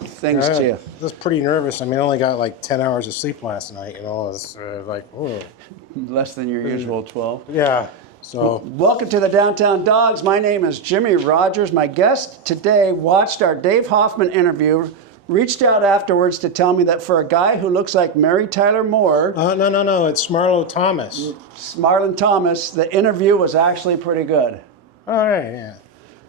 things to you. I was pretty nervous. I mean, I only got like 10 hours of sleep last night. You know, it's like, oh. Less than your usual 12. Yeah. So. Welcome to the Downtown Dogs. My name is Jimmy Rogers. My guest today watched our Dave Hoffman interview, reached out afterwards to tell me that for a guy who looks like Mary Tyler Moore. No. It's Marlo Thomas. Marlon Thomas, the interview was actually pretty good. All right, yeah.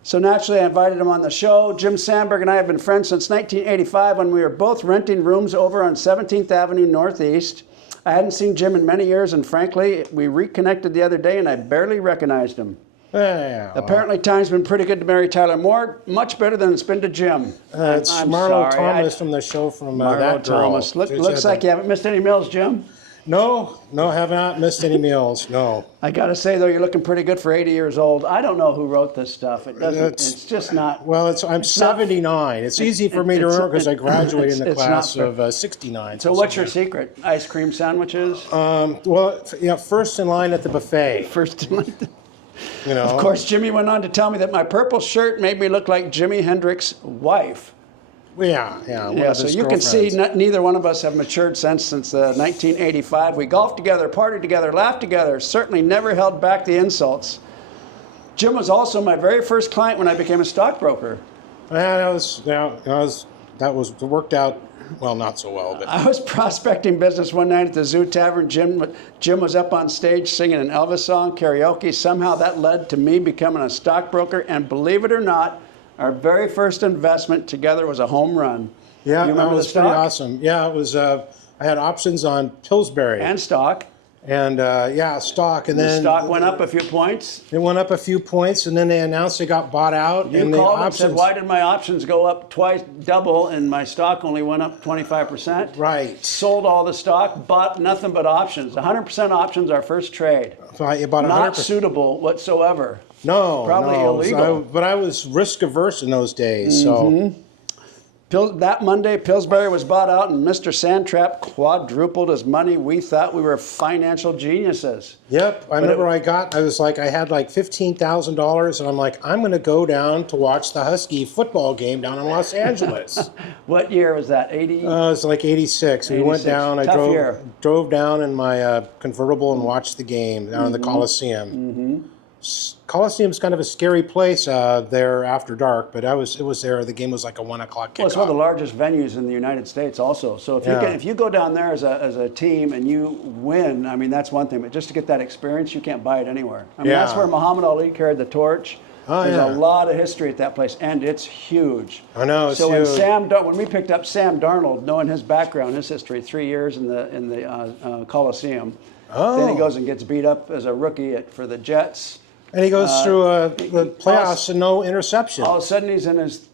So naturally, I invited him on the show. Jim Sandberg and I have been friends since 1985 when we were both renting rooms over on 17th Avenue Northeast. I hadn't seen Jim in many years, and frankly, we reconnected the other day, and I barely recognized him. Yeah, well. Apparently, time's been pretty good to Mary Tyler Moore, much better than it's been to Jim. It's Marlo Thomas from the show from that girl. Thomas. Looks like you haven't missed any meals, Jim. No, have not missed any meals, no. I got to say, though, you're looking pretty good for 80 years old. I don't know who wrote this stuff. It's just not... Well, I'm 79. It's easy for me to remember because I graduated in the class of 69. So what's your secret? Ice cream sandwiches? First in line at the buffet. First in line. You know. Of course, Jimmy went on to tell me that my purple shirt made me look like Jimi Hendrix's wife. Yeah. So you can see neither one of us have matured since 1985. We golfed together, partied together, laughed together, certainly never held back the insults. Jim was also my very first client when I became a stockbroker. That worked out, well, not so well. But I was prospecting business one night at the Zoo Tavern. Jim was up on stage singing an Elvis song, karaoke. Somehow that led to me becoming a stockbroker, and believe it or not, our very first investment together was a home run. Yeah, you remember that was pretty awesome. Yeah, it was. I had options on Pillsbury and stock. And stock, and then the stock went up a few points. It went up a few points, and then they announced they got bought out. You called and said, "Why did my options go up double, and my stock only went up 25%?" Right. Sold all the stock, bought nothing but options. 100% options, our first trade. So you bought 100%. Not suitable whatsoever. No, probably illegal. But I was risk averse in those days, so. That Monday, Pillsbury was bought out, and Mr. Sand-Trap quadrupled his money. We thought we were financial geniuses. Yep, I had like $15,000, and I'm like, I'm going to go down to watch the Husky football game down in Los Angeles. What year was that? 80? It was like 86. We went down. I drove down in my convertible and watched the game down in the Coliseum. Coliseum's kind of a scary place there after dark, but it was there. The game was like a 1 o'clock kickoff. Well, it's one of the largest venues in the United States also. So if you go down there as a team and you win, I mean, that's one thing. But just to get that experience, you can't buy it anywhere. I mean, that's where Muhammad Ali carried the torch. There's a lot of history at that place, and it's huge. I know, it's huge. So when we picked up Sam Darnold, knowing his background, his history, 3 years in the Coliseum, then he goes and gets beat up as a rookie for the Jets. And he goes through the playoffs and no interception. All of a sudden, he's in his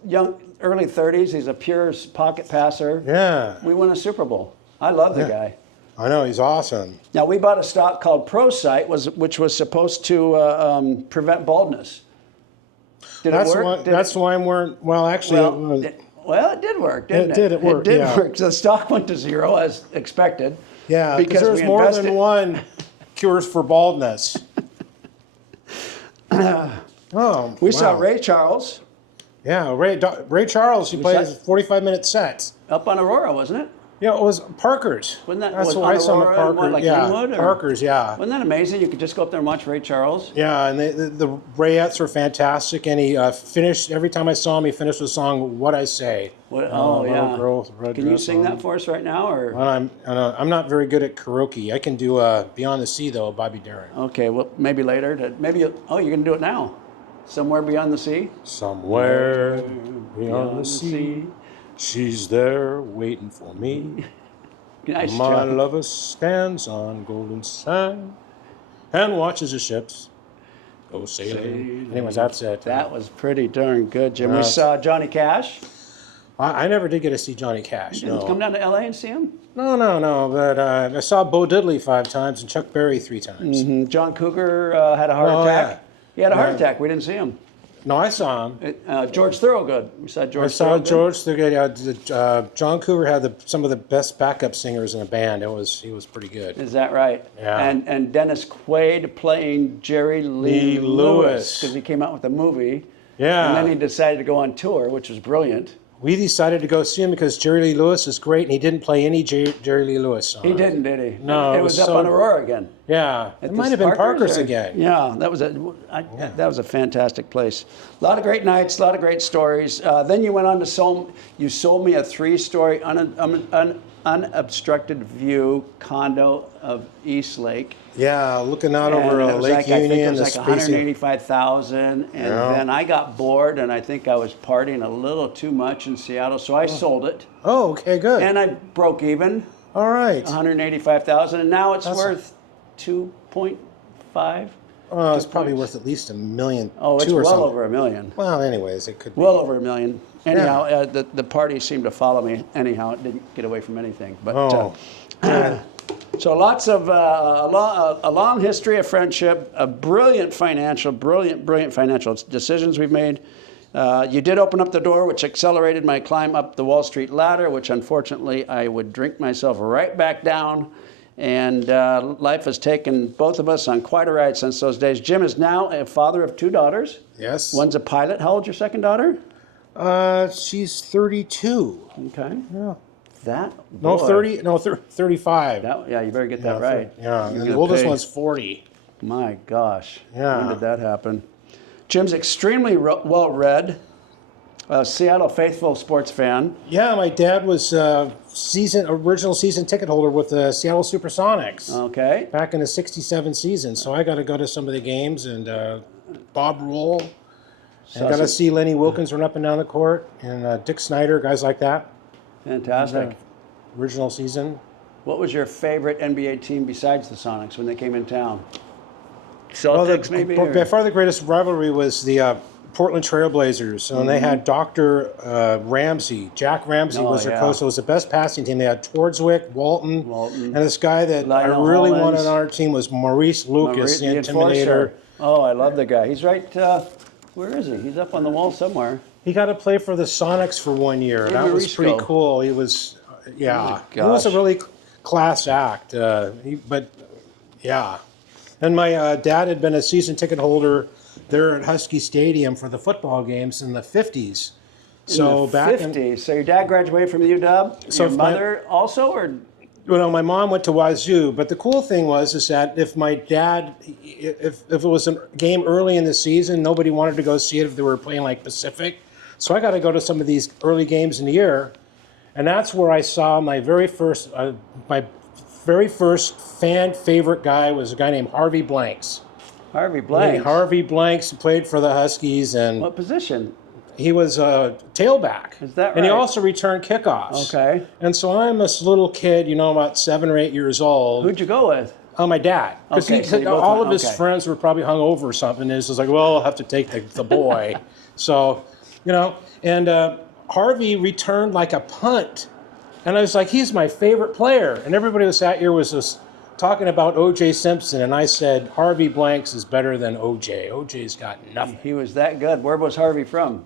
early 30s. He's a pure pocket passer. Yeah. We won a Super Bowl. I love the guy. I know, he's awesome. Now, we bought a stock called ProSight, which was supposed to prevent baldness. Did it work? That's why I'm wearing, well, actually. It did work, didn't it? It did work. So the stock went to zero, as expected. Yeah, because there's more than one cures for baldness. We saw Ray Charles. Yeah, Ray Charles. He played 45-minute sets. Up on Aurora, wasn't it? Yeah, it was Parker's. That's what I saw at Parker. Linwood, Parker's, yeah. Wasn't that amazing? You could just go up there and watch Ray Charles. Yeah, and the Rayettes were fantastic, and he finished, every time I saw him, he finished the song "What I Say." Can you sing that for us right now? Or well, I'm not very good at karaoke. I can do "Beyond the Sea" though, Bobby Darin. Okay, well maybe later. You're gonna do it now. Somewhere beyond the sea. Somewhere beyond the sea. She's there waiting for me. Nice My job. lover stands on golden sand and watches the ships go sailing. Anyways, that's it. That was pretty darn good, Jim. We saw Johnny Cash. I never did get to see Johnny Cash. You didn't come down to L.A. and see him? No. But I saw Bo Diddley 5 times and Chuck Berry 3 times. John Cougar had a heart attack. Yeah. He had a heart attack. We didn't see him. No, I saw him. George Thorogood. We saw George. I saw George Thorogood. John Cougar had some of the best backup singers in a band. He was pretty good. Is that right? Yeah. And Dennis Quaid playing Jerry Lee Lewis because he came out with a movie. Yeah. And then he decided to go on tour, which was brilliant. We decided to go see him because Jerry Lee Lewis is great, and he didn't play any Jerry Lee Lewis songs. He didn't, did he? No. It was up on Aurora again. Yeah. It might have been Parker's again. Yeah, that was a fantastic place. A lot of great nights, a lot of great stories. Then you went on to you sold me a 3-story unobstructed view condo of East Lake. Yeah, looking out over Lake Union. I think it was like $185,000, and then I got bored, and I think I was partying a little too much in Seattle, so I sold it. Oh, okay, good. And I broke even. All right. $185,000, and now it's worth 2.5. It's probably worth at least $1 million. Oh, it's well over $1 million. Well, anyways, it could be. Well over $1 million. Anyhow, the party seemed to follow me. Anyhow, it didn't get away from anything. But so lots of a long history of friendship, a brilliant financial decisions we've made. You did open up the door, which accelerated my climb up the Wall Street ladder, which unfortunately I would drink myself right back down. And life has taken both of us on quite a ride since those days. Jim is now a father of 2 daughters. Yes. One's a pilot. How old's your second daughter? She's 32. Okay. Yeah. That? No, boy. 30. No, 35. Yeah, you better get that right. Yeah, and the oldest one's 40. My gosh. Yeah. When did that happen? Jim's extremely well-read, a Seattle faithful sports fan. Yeah, my dad was original season ticket holder with the Seattle Supersonics. Okay. Back in the '67 season, so I got to go to some of the games and Bob Rule. And got to see Lenny Wilkins run up and down the court, and Dick Snyder, guys like that. Fantastic. Original season. What was your favorite NBA team besides the Sonics when they came in town? Celtics, maybe? By far the greatest rivalry was the Portland Trailblazers. And they had Dr. Ramsey. Jack Ramsey was their coach. So it was the best passing team. They had Tordswick, Walton. And this guy that Lionel I really Hollins. wanted on our team was Maurice Lucas, the Intimidator. Enforcer. Oh, I love the guy. He's right, where is he? He's up on the wall somewhere. He got to play for the Sonics for 1 year. That was pretty cool. He was, he was a really class act. But and my dad had been a season ticket holder there at Husky Stadium for the football games in the 50s. So back in the 50s. So your dad graduated from the UW? So your mother also, or? Well, my mom went to Wazoo, but the cool thing is that if my dad, if it was a game early in the season, nobody wanted to go see it if they were playing like Pacific. So I got to go to some of these early games in the year, and that's where I saw my very first fan favorite guy was a guy named Harvey Blanks. Harvey Blanks. Harvey Blanks played for the Huskies, and what position? He was a tailback. Is that right? And he also returned kickoffs. Okay. And so I'm this little kid, about 7 or 8 years old. Who'd you go with? Oh, my dad. Because all of his friends were probably hung over or something. And it was like, well, I'll have to take the boy. So, and Harvey returned like a punt. And I was like, he's my favorite player. And everybody was that year was just talking about O.J. Simpson. And I said, Harvey Blanks is better than O.J. O.J.'s got nothing. He was that good. Where was Harvey from?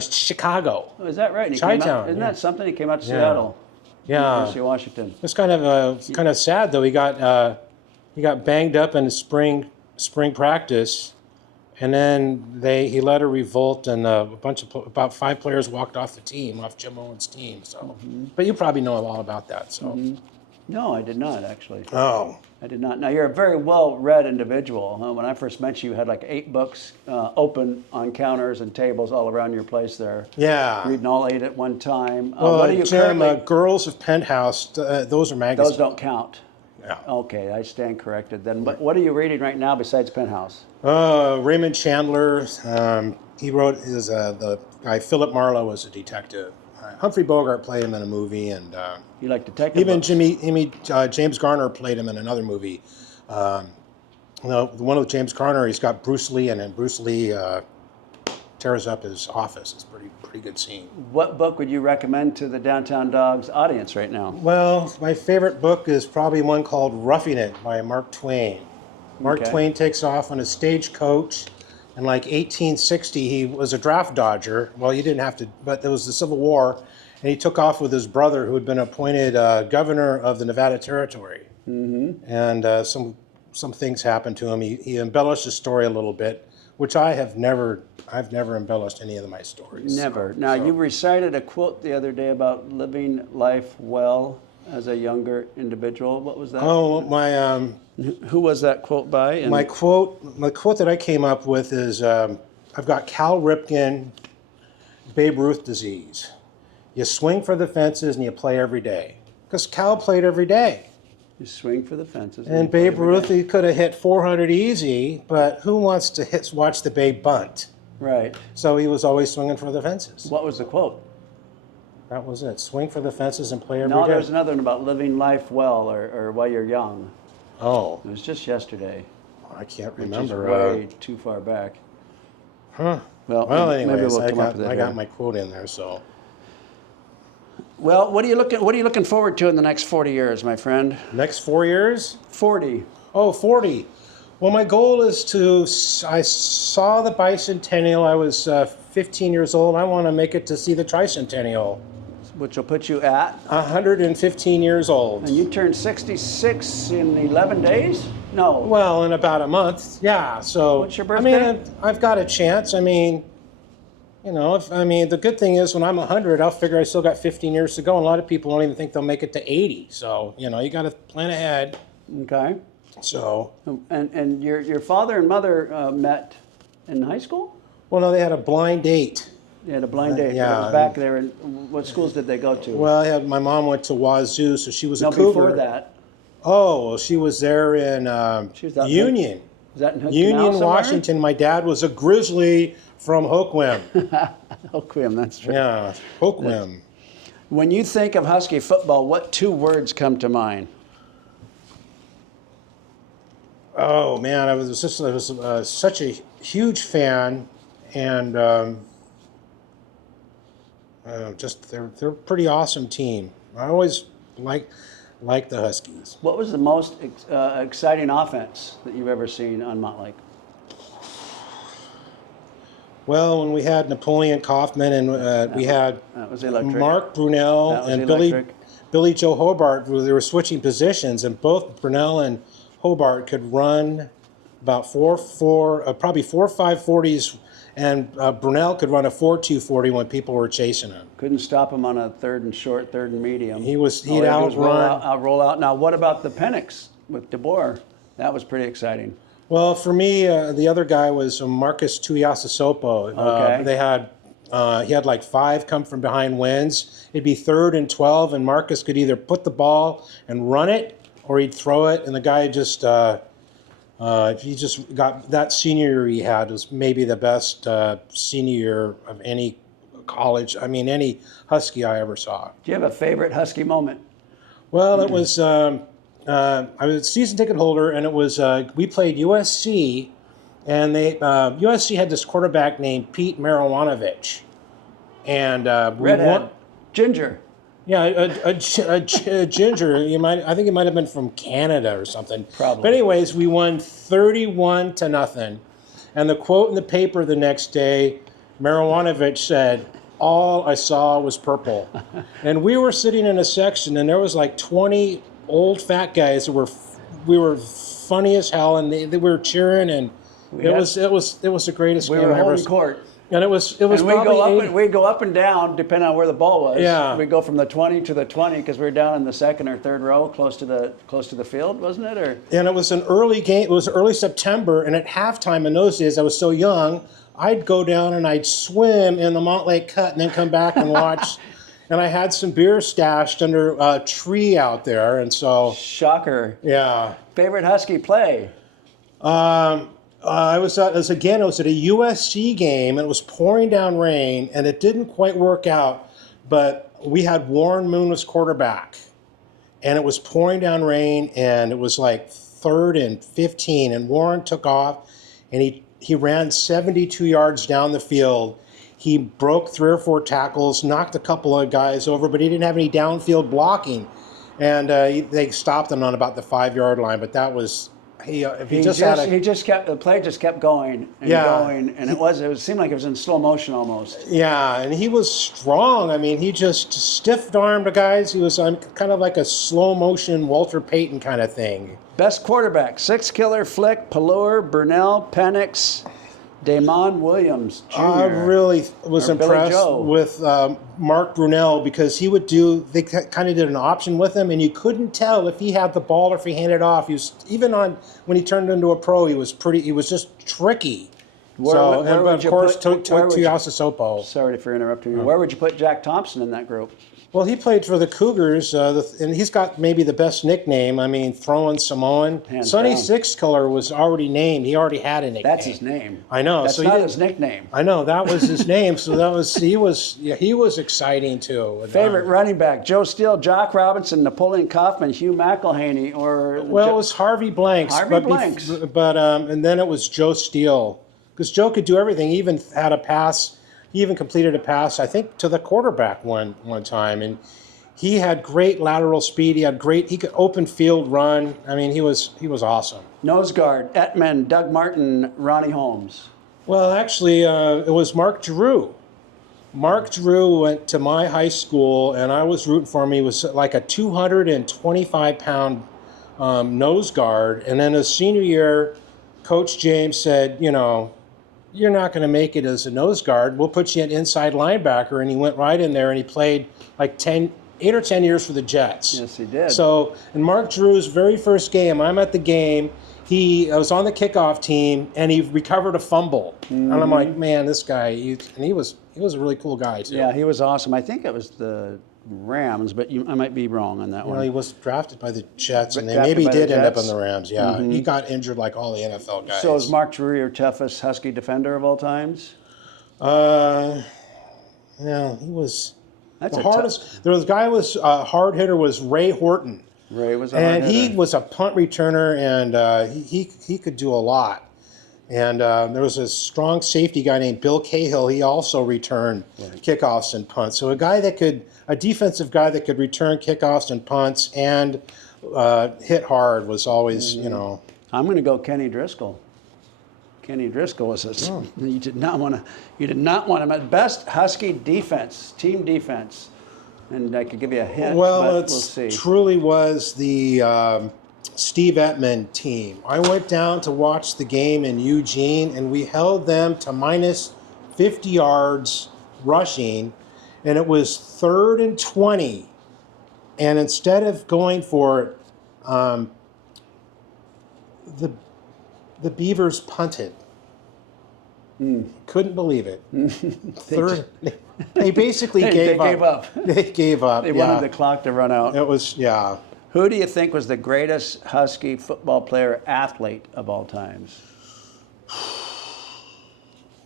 Chicago. Oh, is that right? Chi-town. Isn't that something? He came out to Seattle. Yeah. University of Washington. It's kind of sad though. He got banged up in spring practice, and then he led a revolt, and about 5 players walked off the team, off Jim Owens' team. So, but you probably know all about that. So. No, I did not actually. Oh. I did not. Now, you're a very well-read individual. When I first met you, you had like 8 books open on counters and tables all around your place there. Yeah. Reading all 8 at one time. Well, what are you Jim, Girls of Penthouse, those are magazines. Those don't count. Yeah. Okay, I stand corrected then. But what are you reading right now besides Penthouse? Raymond Chandler. He wrote the guy Philip Marlowe was a detective. Humphrey Bogart played him in a movie, and you like detective even books? James Garner played him in another movie. The one with James Garner, he's got Bruce Lee, and Bruce Lee tears up his office. It's a pretty good scene. What book would you recommend to the Downtown Dogs audience right now? Well, my favorite book is probably one called Roughing It by Mark Twain. Mark Twain takes off on a stagecoach. In like 1860, he was a draft dodger. Well, he didn't have to, but there was the Civil War, and he took off with his brother, who had been appointed governor of the Nevada Territory. Mm-hmm. And some things happened to him. He embellished the story a little bit, which I've never embellished any of my stories. Never. Now, you recited a quote the other day about living life well as a younger individual. What was that? Oh, my Who was that quote by? And my quote that I came up with is I've got Cal Ripken, Babe Ruth disease. You swing for the fences and you play every day. Because Cal played every day. You swing for the fences. And Babe Ruth, he could have hit 400 easy, but who wants to watch the Babe bunt? Right. So he was always swinging for the fences. What was the quote? That was it. Swing for the fences and play every day. No, there's another one about living life well or while you're young. Oh. It was just yesterday. I can't Which remember. is way too far back. Huh. Well, anyways, maybe we'll come up with it. I got my quote in there, so. Well, what are you looking forward to in the next 40 years, my friend? Next 4 years? 40. Oh, 40. Well, my goal is I saw the bicentennial. I was 15 years old. I want to make it to see the tricentennial. Which will put you at? 115 years old. And you turned 66 in 11 days? No. Well, in about a month, yeah. So, what's your birthday? I mean, I've got a chance. I mean, the good thing is when I'm 100, I'll figure I still got 15 years to go. And a lot of people don't even think they'll make it to 80. So, you got to plan ahead. Okay. So. And your father and mother met in high school? Well, no, they had a blind date. They had a blind date. Yeah. It was back there. What schools did they go to? Well, my mom went to Wazoo, so she was a Cougar. Before that. Oh, well, she was there in Union. Is that in Union, Washington. My dad was a Grizzly from Hoquiam. Hoquiam, that's true. Yeah, Hoquiam. When you think of Husky football, what two words come to mind? Oh man, I was such a huge fan, and they're a pretty awesome team. I always like the Huskies. What was the most exciting offense that you've ever seen on Montlake? Well, when we had Napoleon Kaufman and we had Mark Brunell and Billy Joe Hobart, they were switching positions, and both Brunell and Hobart could run about probably 4.5 40s, and Brunell could run a 4.2 40 when people were chasing him. Couldn't stop him on a third and short, third and medium. He'd outrun. Roll out. Now, what about the Penix with DeBoer? That was pretty exciting. Well, for me, the other guy was Marcus Tuiasosopo. Okay. He had like 5 come from behind wins. It'd be 3rd and 12, and Marcus could either put the ball and run it, or he'd throw it, and the guy just, if he just got that senior year he had was maybe the best senior year of any college, any Husky I ever saw. Do you have a favorite Husky moment? Well, it was, I was a season ticket holder, and it was, we played USC, and USC had this quarterback named Pete Marijuanovich. And Redhead. Ginger. Yeah, a ginger. I think it might have been from Canada or something. Probably. But anyways, we won 31-0, and the quote in the paper the next day, Marijuanovich said, "All I saw was purple," and we were sitting in a section, and there was like 20 old fat guys that we were funny as hell, and we were cheering, and it was the greatest game I ever We were holding court. And it was and we'd go up and down depending on where the ball was. Yeah. We'd go from the 20 to the 20 because we were down in the second or third row, close to the field, wasn't it? Or and it was an early game. It was early September, and at halftime in those days, I was so young, I'd go down and I'd swim in the Montlake Cut and then come back and watch. And I had some beer stashed under a tree out there, and so shocker. Yeah. Favorite Husky play? It was at a USC game, and it was pouring down rain, and it didn't quite work out, but we had Warren Moon as quarterback, and it was pouring down rain, and it was like 3rd and 15, and Warren took off, and he ran 72 yards down the field. He broke 3 or 4 tackles, knocked a couple of guys over, but he didn't have any downfield blocking, and they stopped him on about the 5-yard line, but that was... The play just kept going and going, and it seemed like it was in slow motion almost. Yeah, and he was strong. He just stiff-armed guys. He was kind of like a slow motion Walter Payton kind of thing. Best quarterback: Six Killer, Flick, Pallure, Burnell, Penix, Damon Williams Jr. I really was impressed with Mark Brunell because they kind of did an option with him, and you couldn't tell if he had the ball or if he handed off. He was, even when he turned into a pro, he was just tricky. Where would you put Sopo. Sorry for interrupting you. Where would you put Jack Thompson in that group? Well, he played for the Cougars, and he's got maybe the best nickname. I mean, throwing Samoan. Sonny Sixcolor was already named. He already had a nickname. That's his name. I know. That's not his nickname. I know, that was his name. So he was exciting too. Favorite running back: Joe Steele, Jock Robinson, Napoleon Kaufman, Hugh McElhaney, or it was Harvey Blanks. And then it was Joe Steele, because Joe could do everything. He even had a pass. He even completed a pass, I think, to the quarterback one time, and he had great lateral speed. He could open field run. I mean, he was awesome. Nose guard: Ettman, Doug Martin, Ronnie Holmes. Well, actually, it was Mark Giroux. Mark Giroux went to my high school, and I was rooting for him. He was like a 225-pound nose guard, and then his senior year, Coach James said, you're not going to make it as a nose guard. We'll put you at inside linebacker. And he went right in there, and he played like 8 or 10 years for the Jets. Yes, he did. So in Mark Giroux's very first game, I'm at the game. I was on the kickoff team, and he recovered a fumble. Mm-hmm. And I'm like, man, this guy, he was a really cool guy, too. Yeah, he was awesome. I think it was the Rams, but I might be wrong on that one. He was drafted by the Jets, and maybe he did end up on the Rams. Yeah, mm-hmm. He got injured like all the NFL guys. So is Mark Giroux your toughest Husky defender of all times? Yeah, he was. That's the hardest. There was a guy who was hard hitter was Ray Horton. Ray was a hard hitter. He was a punt returner, and he could do a lot. And there was a strong safety guy named Bill Cahill. He also returned kickoffs and punts. So a defensive guy that could return kickoffs and punts and hit hard was always, I'm going to go Kenny Driscoll. Kenny Driscoll was you did not want him at best. Husky defense, team defense, and I could give you a hint. Well, we'll see. Truly was the Steve Ettman team. I went down to watch the game in Eugene, and we held them to minus 50 yards rushing, and it was 3rd and 20. And instead of going for it, the Beavers punted. Couldn't believe it. They basically gave up. They gave up. They wanted the clock to run out. It was, yeah. Who do you think was the greatest Husky football player athlete of all times?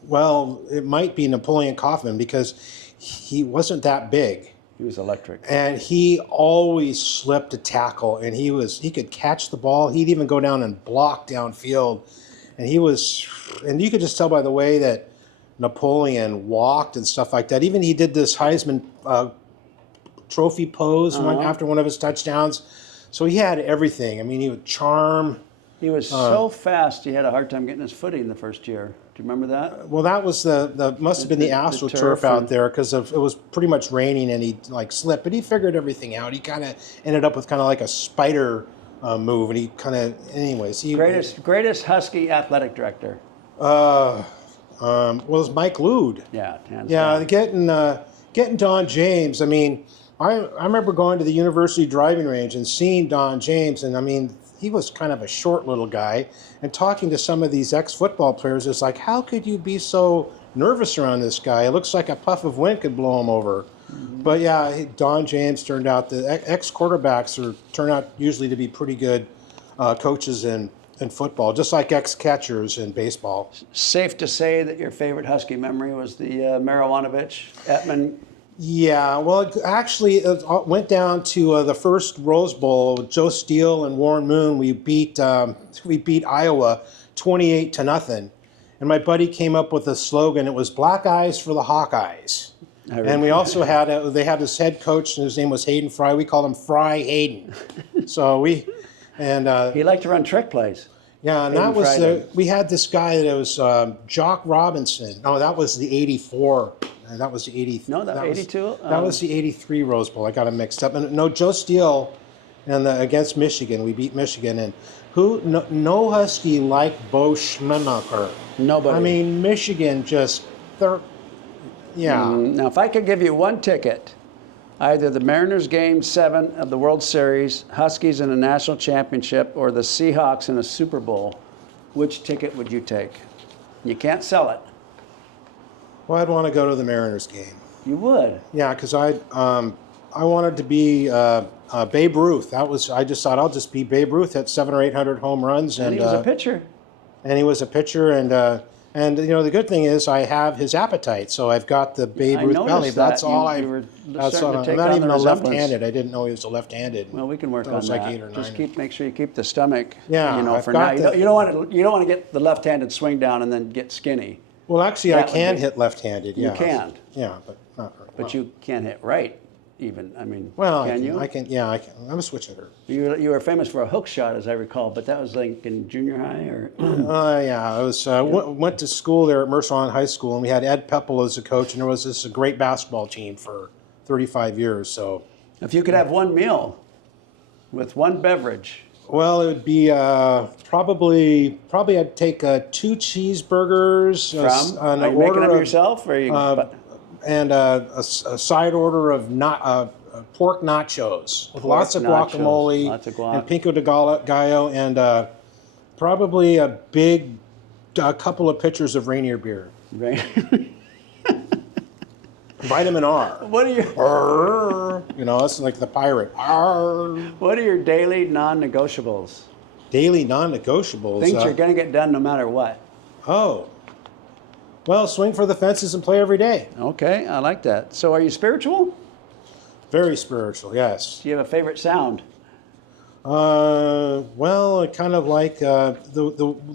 Well, it might be Napoleon Kaufman because he wasn't that big. He was electric. And he always slipped a tackle, and he could catch the ball. He'd even go down and block downfield. And you could just tell by the way that Napoleon walked and stuff like that. Even he did this Heisman trophy pose after one of his touchdowns. So he had everything. I mean, he would charm. He was so fast, he had a hard time getting his footing the first year. Do you remember that? Well, that was must have been the AstroTurf out there because it was pretty much raining and he slipped. But he figured everything out. He kind of ended up with kind of like a spider move, and he kind of, anyways. Greatest Husky athletic director. Was Mike Lude. Yeah, getting Don James. I mean, I remember going to the university driving range and seeing Don James, and I mean, he was kind of a short little guy, and talking to some of these ex-football players, it's like, how could you be so nervous around this guy? It looks like a puff of wind could blow him over. Mm-hmm. But yeah, Don James turned out, the ex-quarterbacks turn out usually to be pretty good coaches in football, just like ex-catchers in baseball. Safe to say that your favorite Husky memory was the Marijuanovich, Ettman. Yeah, well, actually, it went down to the first Rose Bowl. Joe Steele and Warren Moon. We beat Iowa 28-0, and my buddy came up with a slogan. It was "Black Eyes for the Hawkeyes." And we also had this head coach, and his name was Hayden Fry. We called him Fry Hayden. So he liked to run trick plays. Yeah, and that was we had this guy that was Jock Robinson. No, that was the '84. That was the 80. No, that was 82. That was the '83 Rose Bowl. I got them mixed up. And no, Joe Steele and against Michigan. We beat Michigan, and no Husky like Bo Schmenacher. Nobody. I mean, Michigan just, yeah. Now, if I could give you one ticket, either the Mariners Game 7 of the World Series, Huskies in a national championship, or the Seahawks in a Super Bowl, which ticket would you take? You can't sell it. Well, I'd want to go to the Mariners game. You would? Yeah, because I wanted to be Babe Ruth. I just thought I'll just be Babe Ruth at 700 or 800 home runs. And he was a pitcher. And he was a pitcher, and the good thing is I have his appetite, so I've got the Babe Ruth belly. That's all I'm not even a left-handed. I didn't know he was a left-handed. Well, we can work on that. Like 8 or 9. Just make sure you keep the stomach. Yeah, for now. You don't want to get the left-handed swing down and then get skinny. Well, actually, I can hit left-handed. Yeah. You can. Yeah, but not very well. But you can't hit right, even. I mean, can you? I can. Yeah, I can. I'm a switch hitter. You were famous for a hook shot, as I recall, but that was like in junior high, or? Yeah, I was went to school there at Mercer Island High School, and we had Ed Peppel as a coach, and there was this great basketball team for 35 years. So, if you could have one meal with one beverage. Well, it would be probably I'd take 2 cheeseburgers. Are you making them yourself, or you? And a side order of pork nachos with lots of guacamole, and pico de gallo, and probably a couple of pitchers of Rainier beer. Right. Vitamin R. What are your? It's like the pirate. What are your daily non-negotiables? Daily non-negotiables. Things you're going to get done no matter what. Oh. Well, swing for the fences and play every day. Okay, I like that. So, are you spiritual? Very spiritual, yes. Do you have a favorite sound? Well, I kind of like the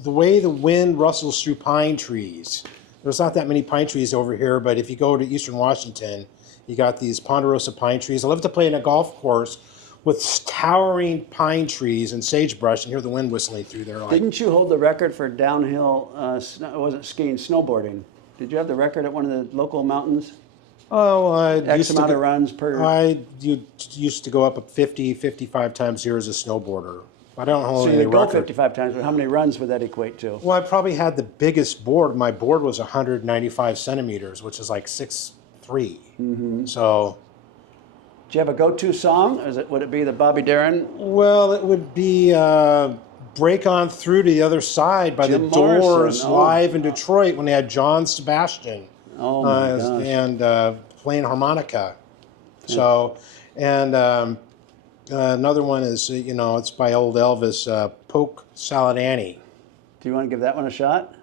way the wind rustles through pine trees. There's not that many pine trees over here, but if you go to eastern Washington, you got these ponderosa pine trees. I love to play in a golf course with towering pine trees and sagebrush and hear the wind whistling through there. Didn't you hold the record for downhill, it wasn't skiing, snowboarding? Did you have the record at one of the local mountains? Oh, X amount of runs per... I used to go up 50, 55 times a year as a snowboarder. I don't hold any record. So you go 55 times, but how many runs would that equate to? Well, I probably had the biggest board. My board was 195 centimeters, which is like 6'3". Mm-hmm. So... Do you have a go-to song? Would it be the Bobby Darin? Well, it would be Break On Through to the Other Side by Jim the Doors Morrison. live in Detroit when they had John Sebastian. Oh, my gosh. And playing harmonica. So, and another one is, it's by old Elvis, Polk Salad Annie. Do you want to give that one a shot?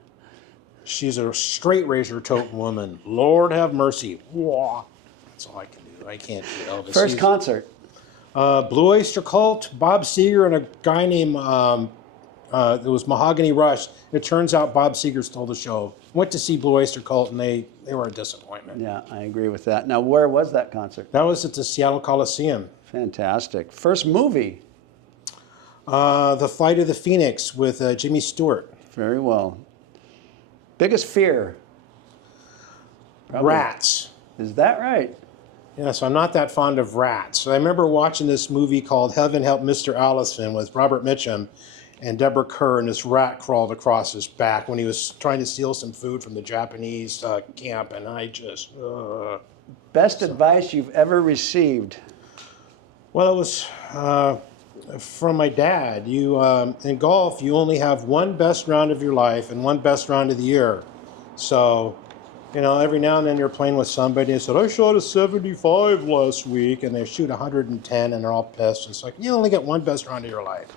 She's a straight razor toting woman. Lord have mercy. Wah. That's all I can do. I can't do Elvis. First concert? Blue Oyster Cult, Bob Seger, and a guy named, it was Mahogany Rush. It turns out Bob Seger stole the show. Went to see Blue Oyster Cult, and they were a disappointment. Yeah, I agree with that. Now, where was that concert? That was at the Seattle Coliseum. Fantastic. First movie? The Flight of the Phoenix with Jimmy Stewart. Very well. Biggest fear? Probably. Rats. Is that right? Yes, I'm not that fond of rats. I remember watching this movie called Heaven Help Mr. Allison with Robert Mitchum and Deborah Kerr, and this rat crawled across his back when he was trying to steal some food from the Japanese camp, and I just... Best advice you've ever received? Well, it was from my dad. In golf, you only have one best round of your life and one best round of the year. So... every now and then you're playing with somebody and said, I shot a 75 last week, and they shoot 110 and they're all pissed. It's like, you only get one best round of your life.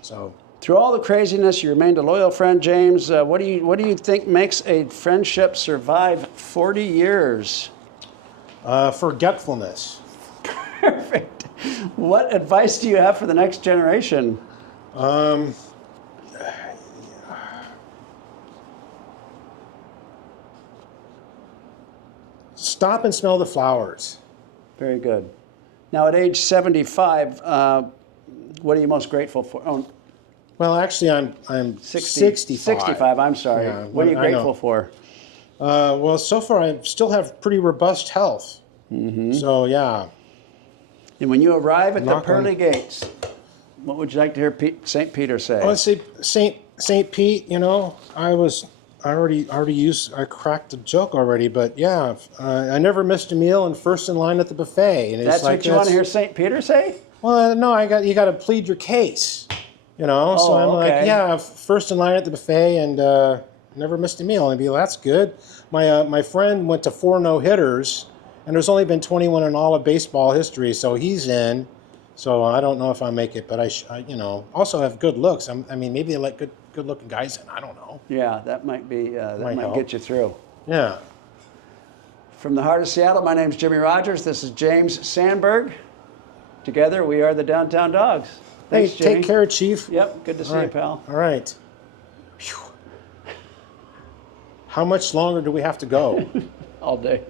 So, through all the craziness, you remained a loyal friend, James. What do you think makes a friendship survive 40 years? Forgetfulness. Perfect. What advice do you have for the next generation? Stop and smell the flowers. Very good. Now, at age 75, what are you most grateful for? Oh, well, actually, I'm 65. 65, I'm sorry. Yeah, what are you grateful for? Well, so far, I still have pretty robust health. Mm-hmm. So, yeah. And when you arrive at the pearly gates, What would you like to hear St. Peter say? Let's say St. Pete. You know, I cracked the joke already, but yeah, I never missed a meal and first in line at the buffet. And that's like, what you want to hear St. Peter say? Well, no, you got to plead your case. You know, so I'm like, yeah, first in line at the buffet and never missed a meal. And I'd be, well, that's good. My friend went to 4 no-hitters, and there's only been 21 in all of baseball history, so he's in. So I don't know if I make it, but I also have good looks. I mean, maybe they let good-looking guys in. I don't know. Yeah, that might be might get you through. Yeah. From the heart of Seattle, my name's Jimmy Rogers. This is James Sandberg. Together, we are the Downtown Dogs. Thanks, hey, Jimmy. take care, Chief. Yep, good to see you, pal. All right. Whew. How much longer do we have to go? All day.